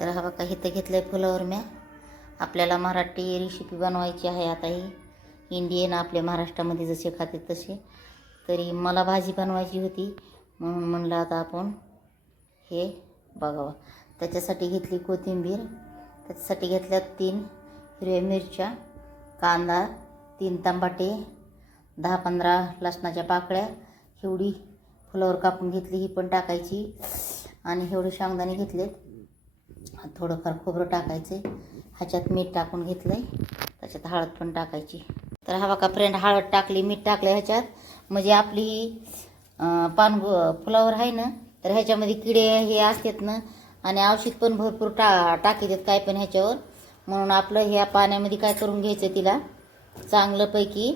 तर हा बघा इथं घेतलं आहे फुलावर म्या. आपल्याला मराठी रेसिपी बनवायची आहे आता ही. इंडियन आपल्या महाराष्ट्रामध्ये जसे खाते तसे. तरी मला भाजी बनवायची होती. म्हणून म्हणलं आता आपण हे बघावं. त्याच्यासाठी घेतली कोथिंबीर. त्याच्यासाठी घेतल्या तीन हिरव्या मिरच्या कांदा तीन तंबाटे दहा पंधरा लसणाच्या पाकळ्या. एवढी फुलावर कापून घेतली ही पण टाकायची. आणि एवढे शेंगदाणे घेतलेत. थोडंफार खोबरं टाकायचे ह्याच्यात मीठ टाकून घेतलं आहे त्याच्यात हळद पण टाकायची. तर हवा का फ्रेंड हळद टाकली मीठ टाकलं ह्याच्यात. म्हणजे आपली पान फुलावर आहे ना तर ह्याच्यामध्ये किडे हे असतात ना आणि औषध पण भरपूर टा टाकीतात काय पण ह्याच्यावर. म्हणून आपलं ह्या पाण्यामध्ये काय करून घ्यायचं तिला? चांगलंपैकी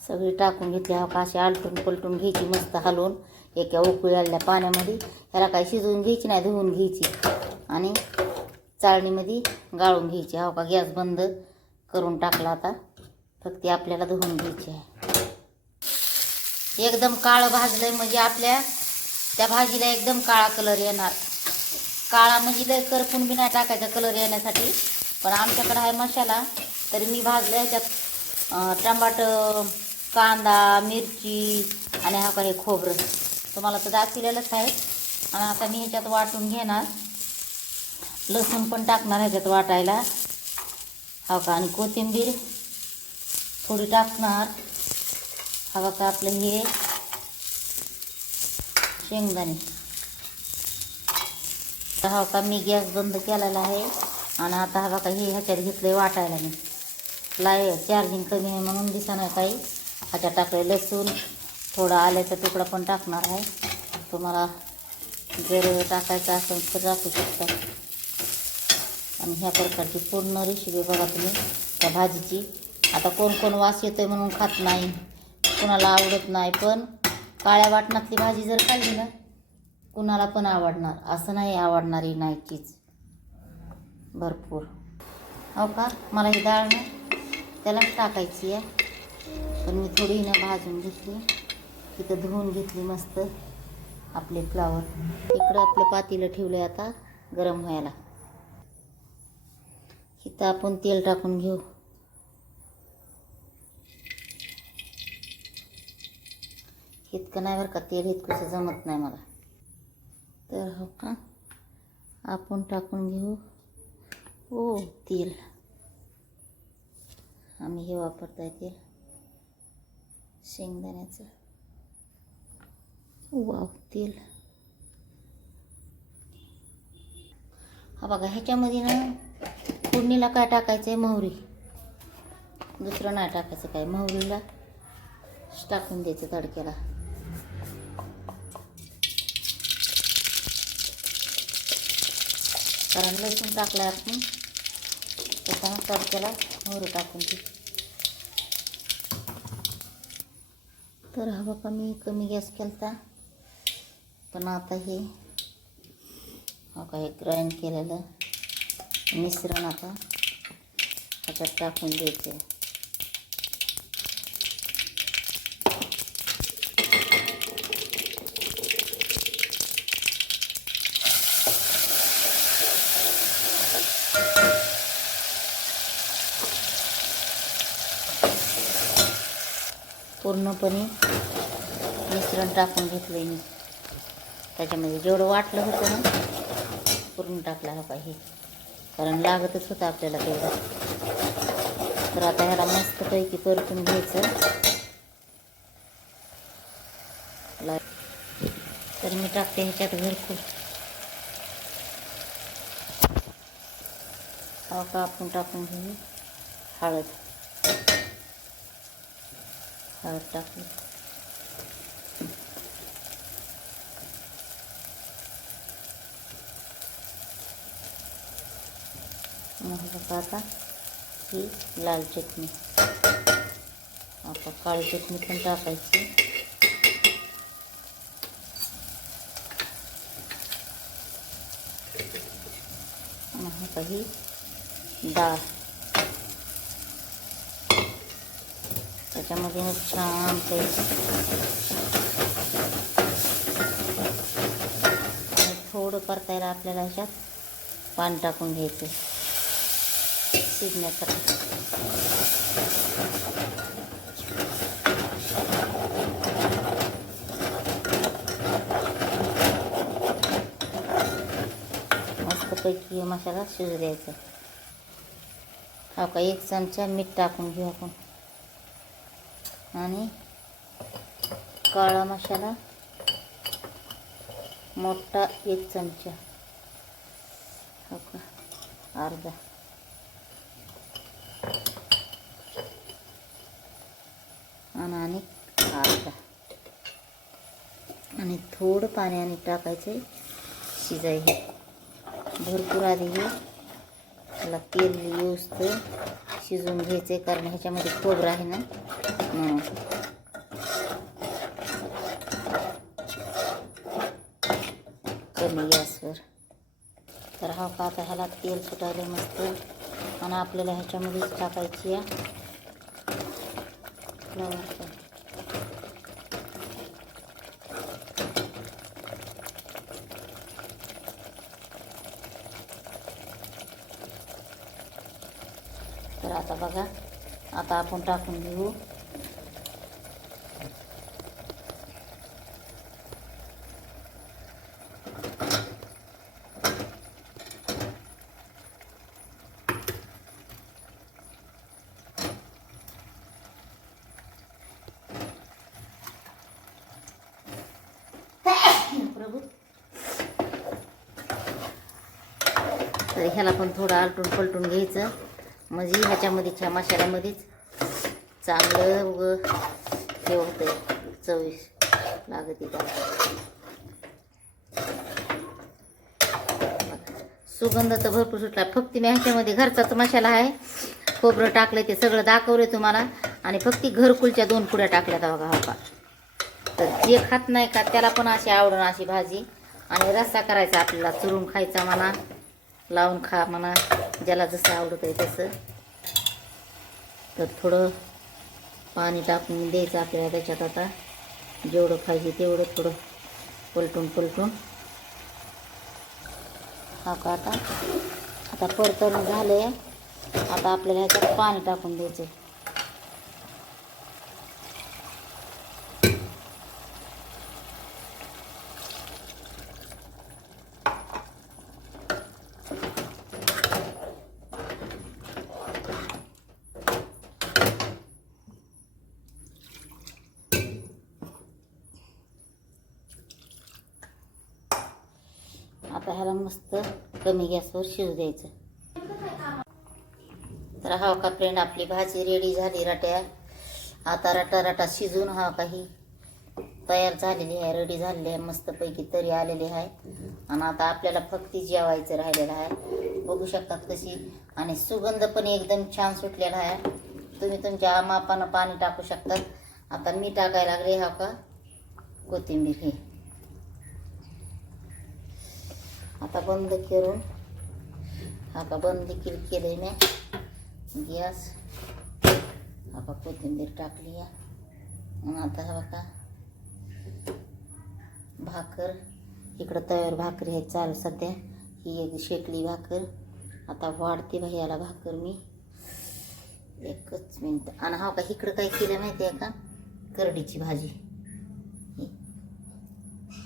सगळी टाकून घेतली. हवा का अशी आलटून पलटून घ्यायची मस्त हलवून. एका उकळी पाण्यामध्ये ह्याला काय शिजवून घ्यायची नाही धुवून घ्यायची. आणि चाळणीमध्ये गाळून घ्यायची. हा का गॅस बंद करून टाकला आता. फक्त आपल्याला धुवून घ्यायची आहे. एकदम काळं भाजलंय म्हणजे आपल्या त्या भाजीला एकदम काळा कलर येणार. काळा म्हणजे लय करपून बी नाही टाकायचा कलर येण्यासाठी. पण आमच्याकडे आहे मसाला तरी मी भाजलं ह्याच्यात टमाट टमाटर कांदा मिरची आणि हा हे खोबरं. तुम्हाला तर दाखवलेलंच आहे. आणि आता मी ह्याच्यात वाटून घेणार. लसूण पण टाकणार ह्याच्यात वाटायला. हो का आणि कोथिंबीर थोडी टाकणार. हवा का आपलं हे शेंगदाणे. तर का मी गॅस बंद केलेला आहे. आणि आता हवा का हे ह्याच्यात घेतलं वाटायला मी. लाय चार्जिंग कमी आहे म्हणून दिसणार काही. ह्याच्यात टाकलं लसूण. थोडा आल्याचा तुकडा पण टाकणार आहे. तुम्हाला जर टाकायचा असेल तर टाकू शकता. आणि ह्या प्रकारची पूर्ण रेसिपी बघा तुम्ही त्या भाजीची. आता कोण कोण वास येतोय म्हणून खात नाही कुणाला आवडत नाही पण काळ्या वाटणातली भाजी जर खाल्ली ना कुणाला पण आवडणार. असं नाही आवडणारी नाही चीज भरपूर. हो का? मला ही डाळ ना त्यालाच टाकायची आहे. पण मी थोडी ना भाजून घेतली. तिथं धुवून घेतली मस्त आपले फ्लावर इकडं आपलं पातीलं ठेवलं आता गरम व्हायला. इथं आपण तेल टाकून घेऊ. इतकं नाही बरं का तेल इतकंसं जमत नाही मला. तर हो का आपण टाकून घेऊ. हो तेल. आम्ही हे वापरताय तेल. शेंगदाण्याचं. वावतील हा बघा ह्याच्यामध्ये ना फोडणीला काय टाकायचं आहे मोहरी. दुसरं नाही टाकायचं काय मोहरीला टाकून द्यायचं तडक्याला कारण लसूण टाकलं आपण त्याच्यानं तडक्याला मोहरी टाकून दे तर हा बाबा मी कमी गॅस केलता. पण आता हे हा काय ग्राइंड केलेलं मिश्रण आता ह्याच्यात टाकून द्यायचं. पूर्णपणे मिश्रण टाकून घेतलं आहे मी. त्याच्यामध्ये जेवढं वाटलं होतं ना करून टाकलं हा. पाहिजे कारण लागतच होतं आपल्याला तेवढं. तर आता ह्याला मस्तपैकी परतून घ्यायचं. तर मी टाकते ह्याच्यात भरपूर. हा का आपण टाकून घेऊ. हळद. हळद टाकली मग बघा आता ही लाल चटणी. आता काळी चटणी पण टाकायची. मग आता ही डाळ. त्याच्यामध्ये छान ते थोडं थोडं करता येईल आपल्याला ह्याच्यात पाणी टाकून घ्यायचं. शिजण्यासाठी. मस्तपैकी हे मसाला शिजू द्यायचा. हा का एक चमचा मीठ टाकून घेऊ आपण. आणि काळा मसाला मोठा एक चमचा. हो का अर्धा. आणि आणि अर्धा आणि थोडं पाण्याने टाकायचं शिजायला भरपूर आधी हे त्याला तेल यूज शिजून शिजवून घ्यायचं कारण ह्याच्यामध्ये खोबरं आहे ना म्हणून. कमी गॅसवर. तर हा का आता ह्याला तेल सुटायला मस्त. आणि आपल्याला ह्याच्यामध्येच टाकायची आहे. फ्लावर तर आता बघा आता आपण टाकून घेऊ. तर ह्याला पण थोडं आलटून पलटून घ्यायचं. म्हणजे ह्याच्यामध्ये ह्या मसाल्यामध्येच चांगलं व हे होतं चवीस लागते सुगंध तर भरपूर सुटला. फक्त मी ह्याच्यामध्ये घरचाच मसाला आहे. खोबरं टाकलं ते सगळं दाखवलं तुम्हाला. आणि फक्त घरकुलच्या दोन पुड्या टाकल्या बघा हा तर जे खात नाही का त्याला पण अशी आवडून अशी भाजी. आणि रस्सा करायचा आपल्याला चुरून खायचा म्हणा. लावून खा म्हणा. ज्याला जसं आवडत आहे तसं. तर थोडं पाणी टाकून द्यायचं आपल्याला त्याच्यात आता. जेवढं पाहिजे तेवढं थोडं पलटून पलटून. हा का आता? आता झालं आहे आता आपल्याला ह्याच्यात पाणी टाकून द्यायचं आता ह्याला मस्त कमी गॅसवर शिजू द्यायचं. तर हा का फ्रेंड आपली भाजी रेडी झाली रट्या. आता रटा रटा शिजून हा काही तयार झालेली आहे रेडी झालेली आहे मस्तपैकी तरी आलेली आहे. आणि आता आपल्याला फक्त जेवायचं राहिलेलं आहे. बघू शकतात कशी. आणि सुगंध पण एकदम छान सुटलेला आहे. तुम्ही तुमच्या मापानं पाणी टाकू शकतात आता मी टाकायला लागले हा का कोथिंबीर हे. आता बंद करून. हा का बंद केल केलंय मी. गॅस. हा का कोथिंबीर टाकली या आता हा का भाकर. इकडं तव्यावर भाकरी आहे चालू सध्या. ही एक शेकली भाकर. आता वाढते भैयाला भाकर मी. एकच मिनिट. आणि हा का इकडं काय केलं माहिती आहे का? करडीची भाजी.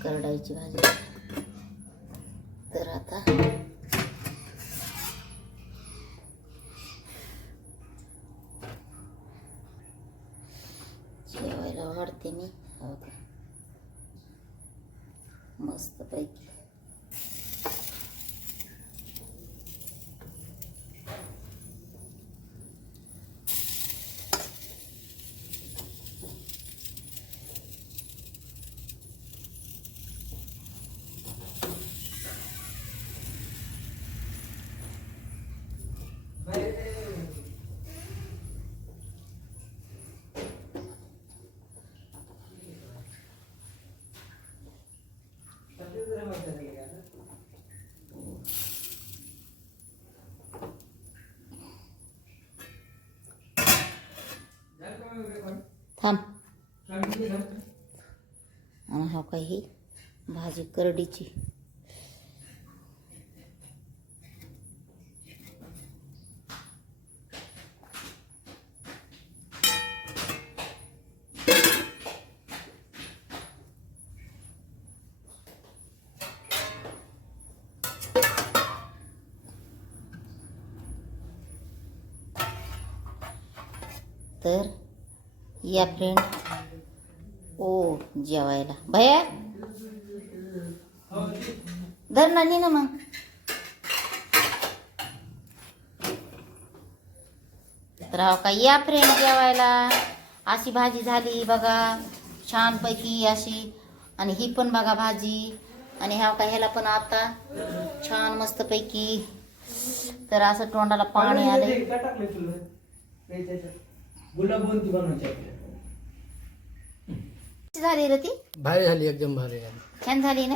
करडाईची भाजी. तर आता थांब. आणि हा काही भाजी करडीची. तर या फ्रेंड ओ जेवायला. भया? धर नाही ना मग. तर का या फ्रेंड जेवायला. अशी भाजी झाली बघा. छानपैकी अशी. आणि ही पण बघा भाजी. आणि ह्या का ह्याला पण आता छान मस्तपैकी. तर असं तोंडाला पाणी आले का टाकले तुला गुलाबवंती बनवायची आपल्याला झाली रे ती? भारी झाली एकदम भारी झाली. छान झाली ना?